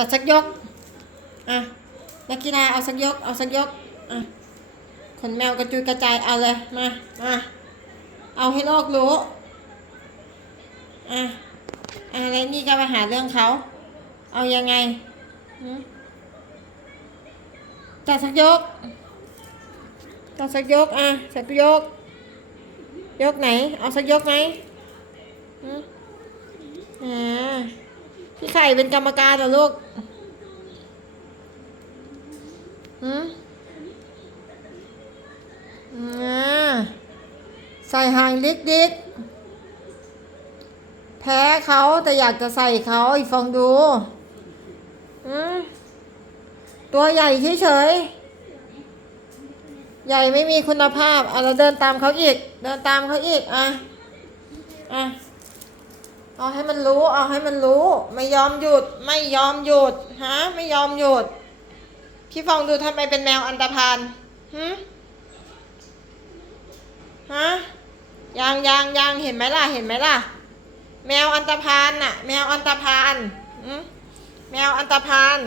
จัดสักยก อะ นักกีฬาเอาสักยก เอาสักยก อะ ขนแมวกระจุยกระจายเอาเลย มา มา เอาให้โลกรู้ อะ อะไรนี่ก็ไปหาเรื่องเขา เอายังไงจัดสักยกจัดสักยก อะ สักยก ยกไหน เอาสักยกไหมหืมอ่า พี่ไข่เป็นกรรมการเหรอลูกหืมอ่าใส่หางดิกดิกแพ้เขาแต่อยากจะใส่เขาอีกฟองดูหืมตัวใหญ่เฉยๆ ใหญ่ไม่มีคุณภาพ อะเราเดินตามเขาอีก เดินตามเขาอีก อะ อะ เอาให้มันรู้ เอาให้มันรู้ ไม่ยอมหยุด ไม่ยอมหยุด ฮะ ไม่ยอมหยุด พี่ฟองดูทำไมเป็นแมวอันตรพานฮึฮะยางยางยางเห็นไหมล่ะ เห็นไหมล่ะ แมวอันตรพานน่ะ แมวอันตรพานแมวอันตรพาน